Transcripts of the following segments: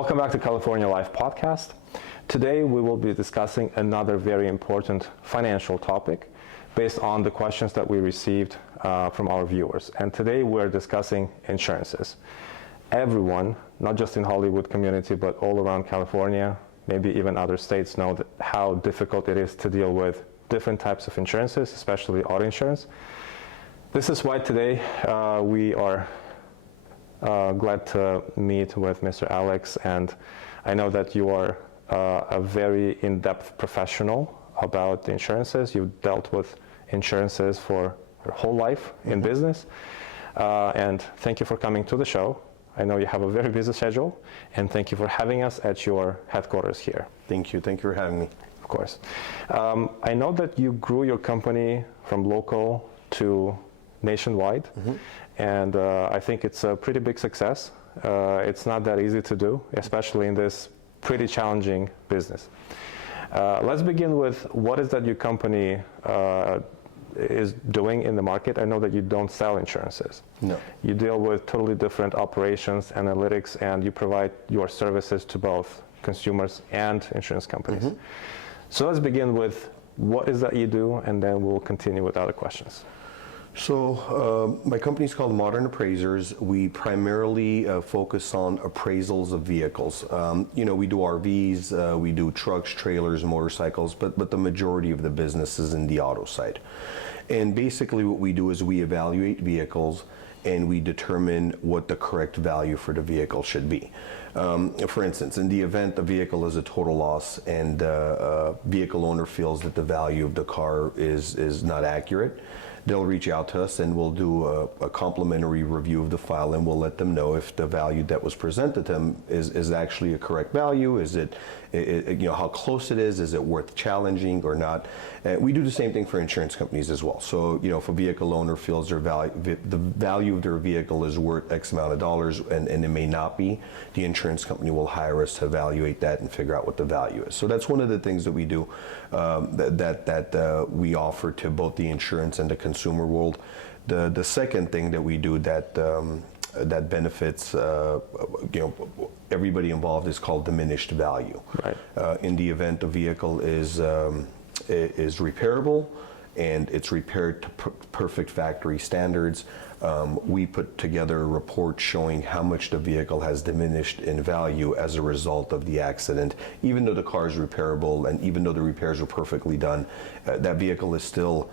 Welcome back to California Life Podcast. Today we will be discussing another very important financial topic based on the questions that we received from our viewers. And today we're discussing insurances. Everyone, not just in Hollywood community, but all around California, maybe even other states, know how difficult it is to deal with different types of insurances, especially auto insurance. This is why today we are glad to meet with Mr. Aleks, and I know that you are a very in-depth professional about the insurances. You've dealt with insurances for your whole life in business, and thank you for coming to the show. I know you have a very busy schedule, and thank you for having us at your headquarters here. Thank you for having me. Of course. I know that you grew your company from local to nationwide, and I think it's a pretty big success. It's not that easy to do, especially in this pretty challenging business. Let's begin with what is that your company is doing in the market. I know that you don't sell insurances. No. You deal with totally different operations, analytics, and you provide your services to both consumers and insurance companies. So let's begin with what is that you do, and then we'll continue with other questions. So my company is called Modern Appraisers. We primarily focus on appraisals of vehicles. We do RVs, we do trucks, trailers, motorcycles, but the majority of the business is in the auto side. And basically what we do is we evaluate vehicles and we determine what the correct value for the vehicle should be. For instance, in the event the vehicle is a total loss and a vehicle owner feels that the value of the car is not accurate, they'll reach out to us and we'll do a complimentary review of the file, and we'll let them know if the value that was presented to them is actually a correct value. Is it how close it is it worth challenging or not? We do the same thing for insurance companies as well. So if a vehicle owner feels the value of their vehicle is worth X amount of dollars and it may not be, the insurance company will hire us to evaluate that and figure out what the value is. So that's one of the things that we do, that we offer to both the insurance and the consumer world. The second thing that we do that benefits everybody involved is called diminished value. Right. In the event the vehicle is repairable and it's repaired to perfect factory standards, we put together a report showing how much the vehicle has diminished in value as a result of the accident. Even though the car is repairable and even though the repairs are perfectly done, that vehicle is still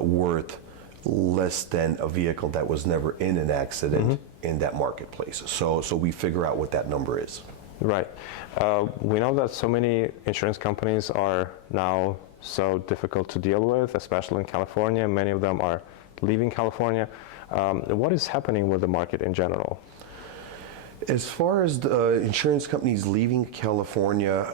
worth less than a vehicle that was never in an accident in that marketplace. So we figure out what that number is. Right. We know that so many insurance companies are now so difficult to deal with, especially in California. Many of them are leaving California. What is happening with the market in general? As far as the insurance companies leaving California,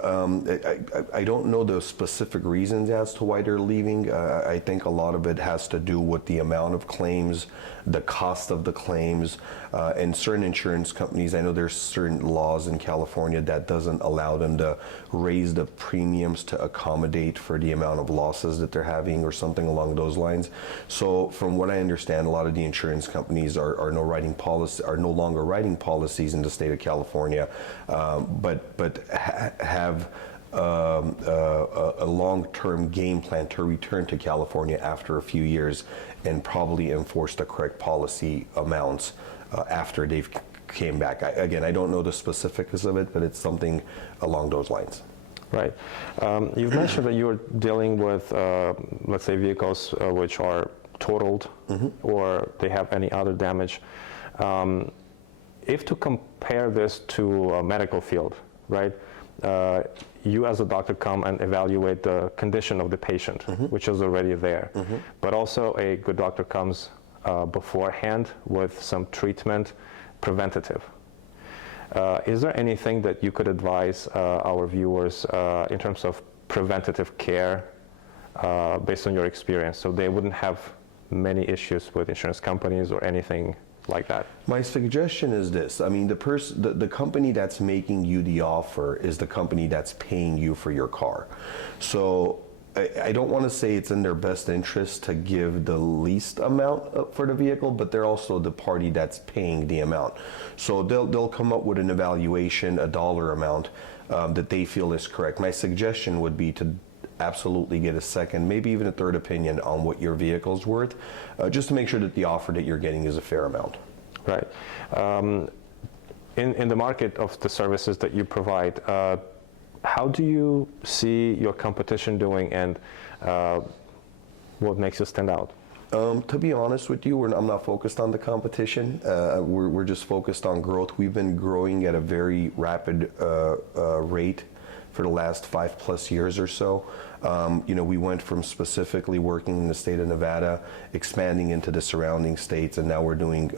I don't know the specific reasons as to why they're leaving. I think a lot of it has to do with the amount of claims, the cost of the claims, and certain insurance companies, I know there's certain laws in California that doesn't allow them to raise the premiums to accommodate for the amount of losses that they're having or something along those lines. So from what I understand, a lot of the insurance companies are no longer writing policies in the state of California, but have a long-term game plan to return to California after a few years and probably enforce the correct policy amounts after they've came back. Again, I don't know the specifics of it, but it's something along those lines. Right. You've mentioned that you're dealing with, let's say, vehicles which are totaled or they have any other damage. If to compare this to a medical field, right, you as a doctor come and evaluate the condition of the patient, which is already there. But also a good doctor comes beforehand with some treatment preventative. Is there anything that you could advise our viewers in terms of preventative care based on your experience, so they wouldn't have many issues with insurance companies or anything like that? My suggestion is this. I mean, the company that's making you the offer is the company that's paying you for your car. So I don't want to say it's in their best interest to give the least amount for the vehicle, but they're also the party that's paying the amount. So they'll come up with an evaluation, a dollar amount that they feel is correct. My suggestion would be to absolutely get a second, maybe even a third opinion on what your vehicle's worth, just to make sure that the offer that you're getting is a fair amount. Right. In the market of the services that you provide, how do you see your competition doing, and what makes you stand out? To be honest with you, I'm not focused on the competition. We're just focused on growth. We've been growing at a very rapid rate for the last 5+ years or so. We went from specifically working in the state of Nevada, expanding into the surrounding states, and now we're doing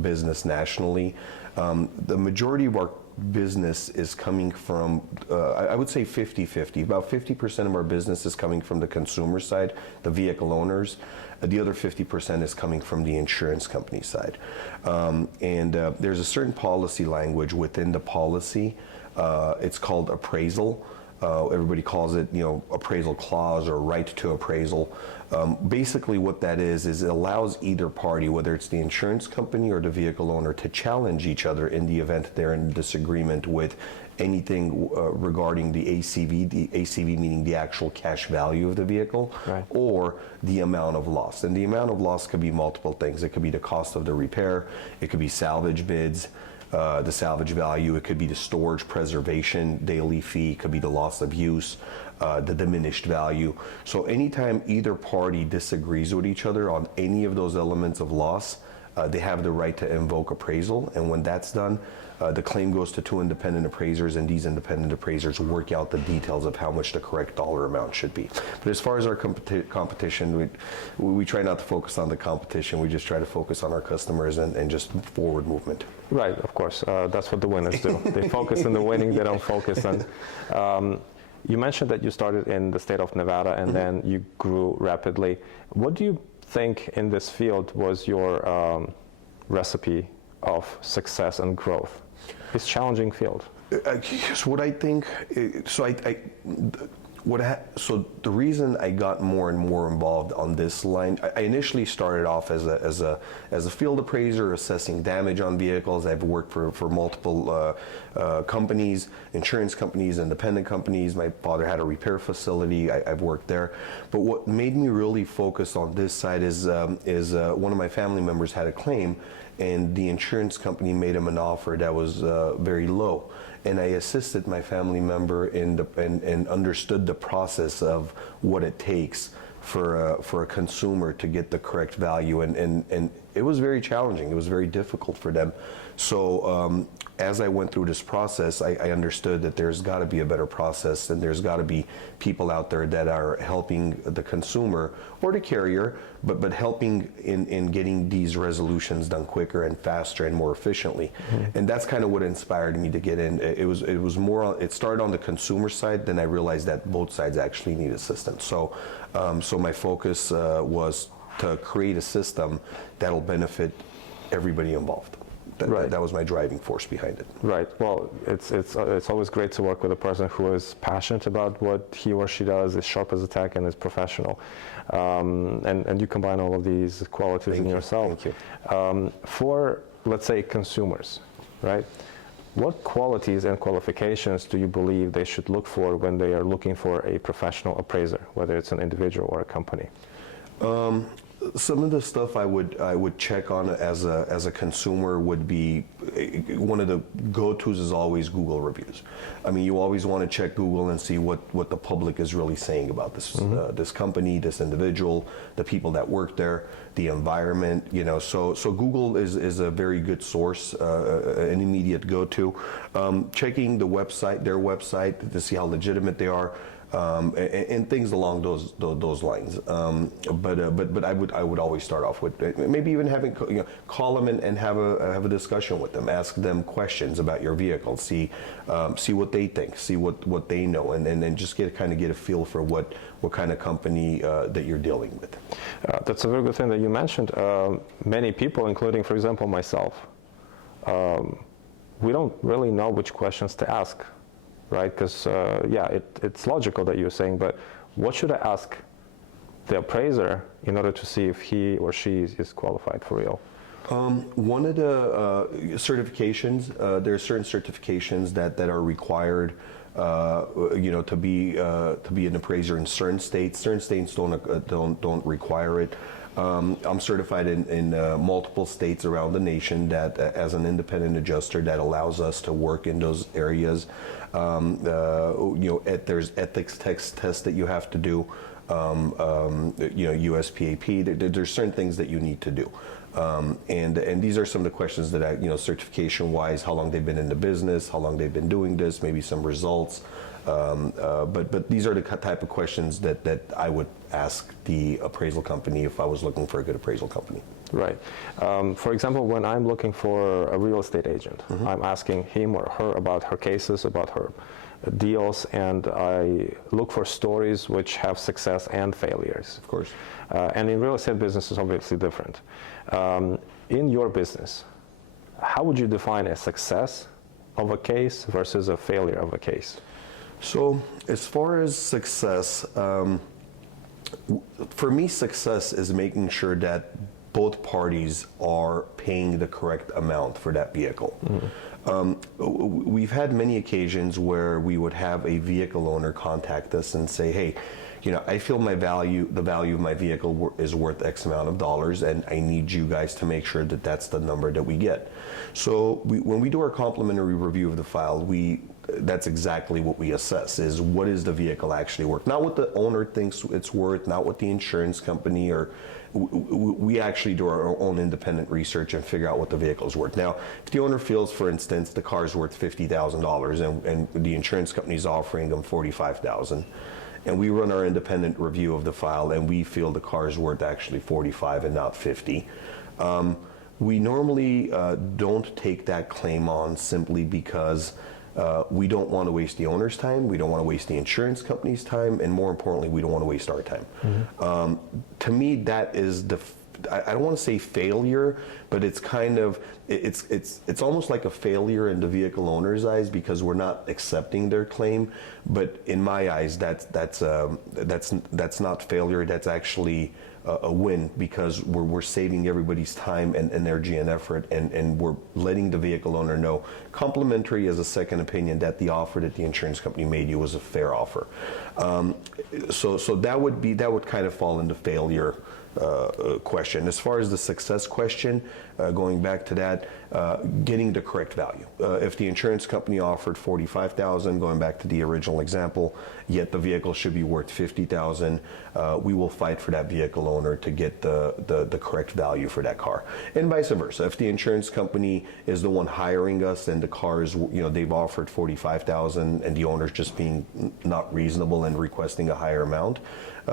business nationally. The majority of our business is coming from, I would say 50-50. About 50% of our business is coming from the consumer side, the vehicle owners. The other 50% is coming from the insurance company side. There's a certain policy language within the policy. It's called appraisal. Everybody calls it, appraisal clause or right to appraisal. Basically what that is it allows either party, whether it's the insurance company or the vehicle owner, to challenge each other in the event they're in disagreement with anything regarding the ACV, meaning the actual cash value of the vehicle, right, or the amount of loss. And the amount of loss could be multiple things. It could be the cost of the repair, it could be salvage bids, the salvage value, it could be the storage preservation daily fee, it could be the loss of use, the diminished value. So anytime either party disagrees with each other on any of those elements of loss, they have the right to invoke appraisal, and when that's done, the claim goes to 2 independent appraisers, and these independent appraisers work out the details of how much the correct dollar amount should be. But as far as our competition, we try not to focus on the competition. We just try to focus on our customers and just forward movement. Right, of course. That's what the winners do. They focus on the winning, they don't focus on... You mentioned that you started in the state of Nevada and mm-hmm. then you grew rapidly. What do you think in this field was your recipe of success and growth? It's a challenging field. So what I think, so the reason I got more and more involved on this line, I initially started off as a field appraiser assessing damage on vehicles. I've worked for multiple companies, insurance companies, independent companies. My father had a repair facility. I've worked there. But what made me really focus on this side is one of my family members had a claim, and the insurance company made him an offer that was very low. And I assisted my family member and understood the process of what it takes for a consumer to get the correct value. And it was very challenging. It was very difficult for them. So as I went through this process, I understood that there's got to be a better process, and there's got to be people out there that are helping the consumer or the carrier, but helping in getting these resolutions done quicker and faster and more efficiently. Mm-hmm. And that's kind of what inspired me to get in. It started on the consumer side, then I realized that both sides actually need assistance. So my focus was to create a system that'll benefit everybody involved. That was my driving force behind it. Right. Well, it's always great to work with a person who is passionate about what he or she does, is sharp as a tack, and is professional. And you combine all of these qualities in yourself. Thank you. For, let's say, consumers, right? What qualities and qualifications do you believe they should look for when they are looking for a professional appraiser, whether it's an individual or a company? Some of the stuff I would check on as a consumer would be, one of the go-tos is always Google reviews. I mean, you always want to check Google and see what the public is really saying about this mm-hmm. This company, this individual, the people that work there, the environment. So Google is a very good source, an immediate go-to. Checking their website to see how legitimate they are. And things along those lines, but I would always start off with maybe even having call them and have a discussion with them, ask them questions about your vehicle, see what they think, see what they know, and then just get a feel for what kind of company that you're dealing with. That's a very good thing that you mentioned. Many people, including, for example, myself, we don't really know which questions to ask. Right, because it's logical that you're saying, but what should I ask the appraiser in order to see if he or she is qualified for real? One of the certifications, there are certain certifications that are required, to be an appraiser in certain states. Certain states don't require it. I'm certified in multiple states around the nation that, as an independent adjuster, that allows us to work in those areas. There's ethics tests that you have to do. USPAP. There's certain things that you need to do. And these are some of the questions that certification-wise, how long they've been in the business, how long they've been doing this, maybe some results. But these are the type of questions that I would ask the appraisal company if I was looking for a good appraisal company. Right. For example, when I'm looking for a real estate agent, I'm asking him or her about her cases, about her deals, and I look for stories which have success and failures. Of course. And in real estate business is obviously different. In your business, how would you define a success of a case versus a failure of a case? So as far as success, for me, success is making sure that both parties are paying the correct amount for that vehicle. We've had many occasions where we would have a vehicle owner contact us and say, hey, I feel the value of my vehicle is worth X amount of dollars, and I need you guys to make sure that that's the number that we get. So when we do our complimentary review of the file, that's exactly what we assess, is what is the vehicle actually worth. Not what the owner thinks it's worth, not what the insurance company, or we actually do our own independent research and figure out what the vehicle is worth. Now, if the owner feels, for instance, the car is worth $50,000 and the insurance company is offering them $45,000, and we run our independent review of the file and we feel the car is worth actually $45,000 and not $50,000, we normally don't take that claim on simply because we don't want to waste the owner's time, we don't want to waste the insurance company's time, and more importantly, we don't want to waste our time. To me, that is I don't want to say failure, but it's kind of, it's almost like a failure in the vehicle owner's eyes because we're not accepting their claim. But in my eyes, that's not failure. That's actually a win, because we're saving everybody's time and energy and effort, and we're letting the vehicle owner know, complimentary as a second opinion, that the offer that the insurance company made you was a fair offer. So that would kind of fall into failure question. As far as the success question, going back to that, getting the correct value. If the insurance company offered $45,000, going back to the original example, yet the vehicle should be worth $50,000, we will fight for that vehicle owner to get the correct value for that car, and vice versa. If the insurance company is the one hiring us and the car is, they've offered $45,000 and the owner's just being not reasonable and requesting a higher amount,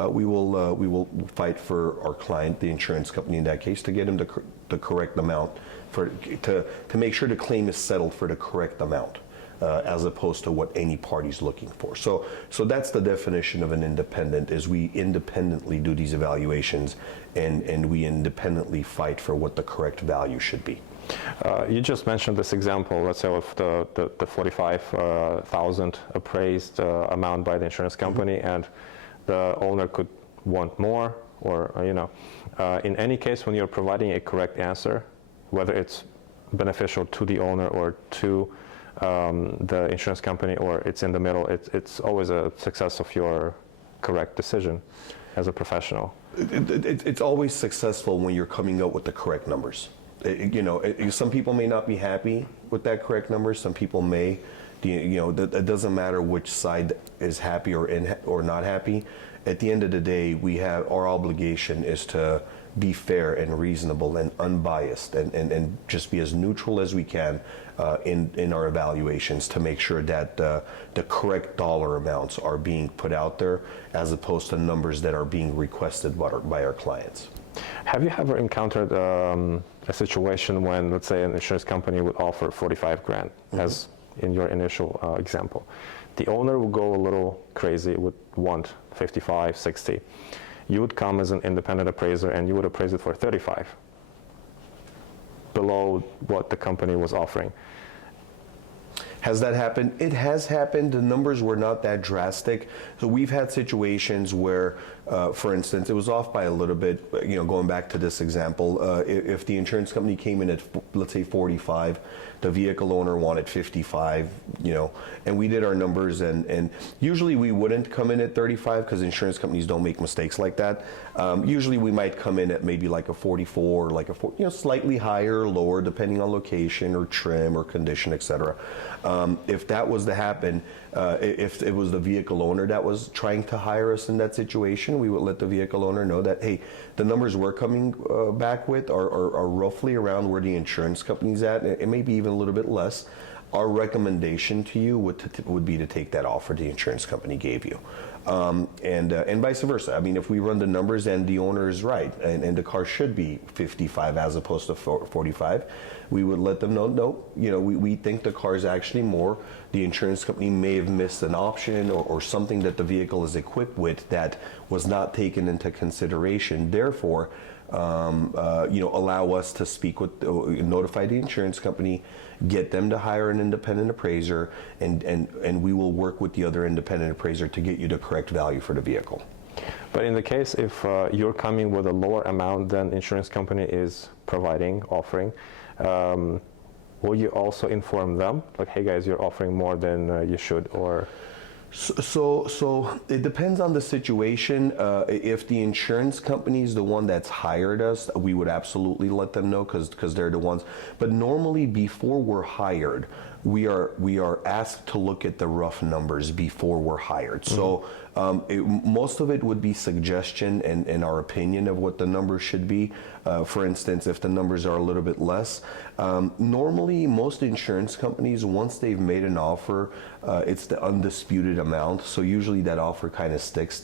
we will fight for our client, the insurance company in that case, to get him the correct amount to make sure the claim is settled for the correct amount, as opposed to what any party's looking for. So that's the definition of an independent, is we independently do these evaluations and we independently fight for what the correct value should be. You just mentioned this example, let's say, of the $45,000 appraised amount by the insurance company, and the owner could want more, or in any case, when you're providing a correct answer, whether it's beneficial to the owner or to the insurance company, or it's in the middle, it's always a success of your correct decision as a professional. It's always successful when you're coming up with the correct numbers. Some people may not be happy with that correct number. Some people may. It doesn't matter which side is happy or not happy. At the end of the day, our obligation is to be fair and reasonable and unbiased, and just be as neutral as we can in our evaluations, to make sure that the correct dollar amounts are being put out there, as opposed to numbers that are being requested by our clients. Have you ever encountered a situation when, let's say, an insurance company would offer $45,000, as in your initial example? The owner would go a little crazy, would want 55, 60. You would come as an independent appraiser and you would appraise it for 35, below what the company was offering. Has that happened? It has happened. The numbers were not that drastic. So we've had situations where, for instance, it was off by a little bit, going back to this example, if the insurance company came in at, let's say, 45, the vehicle owner wanted 55, and we did our numbers, and usually we wouldn't come in at 35 because insurance companies don't make mistakes like that. Usually we might come in at maybe like a 44, like a 4, slightly higher or lower depending on location or trim or condition, etc. If that was to happen, if it was the vehicle owner that was trying to hire us in that situation, we would let the vehicle owner know that, hey, the numbers we're coming back with are roughly around where the insurance company's at. It may be even a little bit less. Our recommendation to you would be to take that offer the insurance company gave you. And vice versa. I mean, if we run the numbers and the owner is right, and the car should be 55 as opposed to 45, we would let them know, no, we think the car is actually more. The insurance company may have missed an option or something that the vehicle is equipped with that was not taken into consideration. Therefore, allow us to speak with, notify the insurance company, get them to hire an independent appraiser, and we will work with the other independent appraiser to get you the correct value for the vehicle. But in the case if you're coming with a lower amount than insurance company is offering, will you also inform them, like, hey guys, you're offering more than you should, or? So it depends on the situation. If the insurance company is the one that's hired us, we would absolutely let them know because they're the ones. But normally, before we're hired, we are asked to look at the rough numbers before we're hired. So most of it would be suggestion and our opinion of what the numbers should be. For instance, if the numbers are a little bit less, normally most insurance companies, once they've made an offer, it's the undisputed amount. So usually that offer kind of sticks.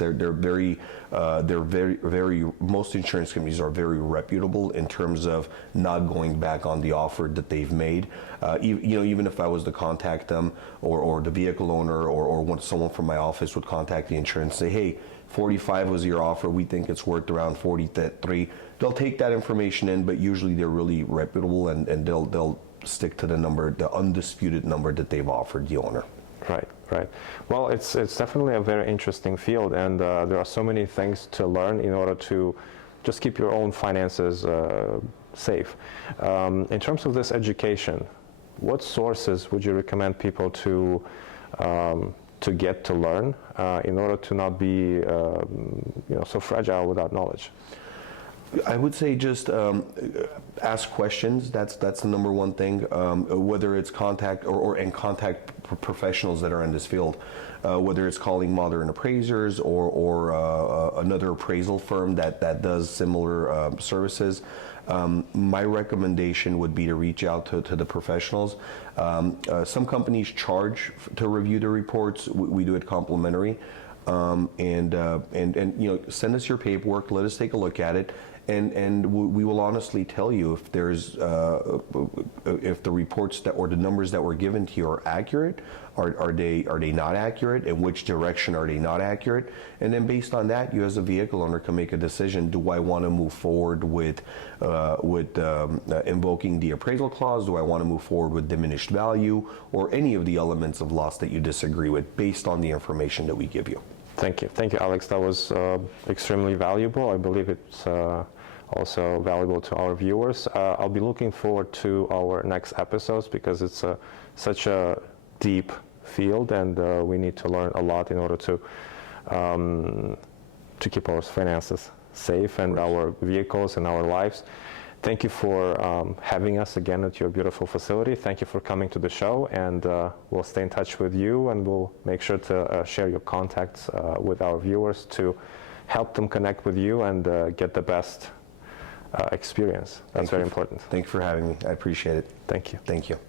Most insurance companies are very reputable in terms of not going back on the offer that they've made. Even if I was to contact them or the vehicle owner or someone from my office would contact the insurance and say, hey, 45 was your offer, we think it's worth around 43. They'll take that information in, but usually they're really reputable and they'll stick to the number, the undisputed number that they've offered the owner. Right. Well, it's definitely a very interesting field, and there are so many things to learn in order to just keep your own finances safe. In terms of this education, what sources would you recommend people to get to learn in order to not be so fragile without knowledge? I would say just ask questions. That's the number one thing. Whether it's contact contact professionals that are in this field, whether it's calling Modern Appraisers or another appraisal firm that does similar services. My recommendation would be to reach out to the professionals. Some companies charge to review the reports. We do it complimentary. And send us your paperwork. Let us take a look at it, and we will honestly tell you if there's if the reports or the numbers that were given to you are accurate. Are they not accurate? In which direction are they not accurate? And then based on that, you as a vehicle owner can make a decision. Do I want to move forward with invoking the appraisal clause? Do I want to move forward with diminished value or any of the elements of loss that you disagree with based on the information that we give you? Thank you, Alex. That was extremely valuable. I believe it's also valuable to our viewers. I'll be looking forward to our next episodes because it's such a deep field, and we need to learn a lot in order to keep our finances safe and our vehicles and our lives. Thank you for having us again at your beautiful facility. Thank you for coming to the show, and we'll stay in touch with you, and we'll make sure to share your contacts with our viewers to help them connect with you and get the best experience. That's very important. Thank you for having me. I appreciate it. Thank you. Thank you.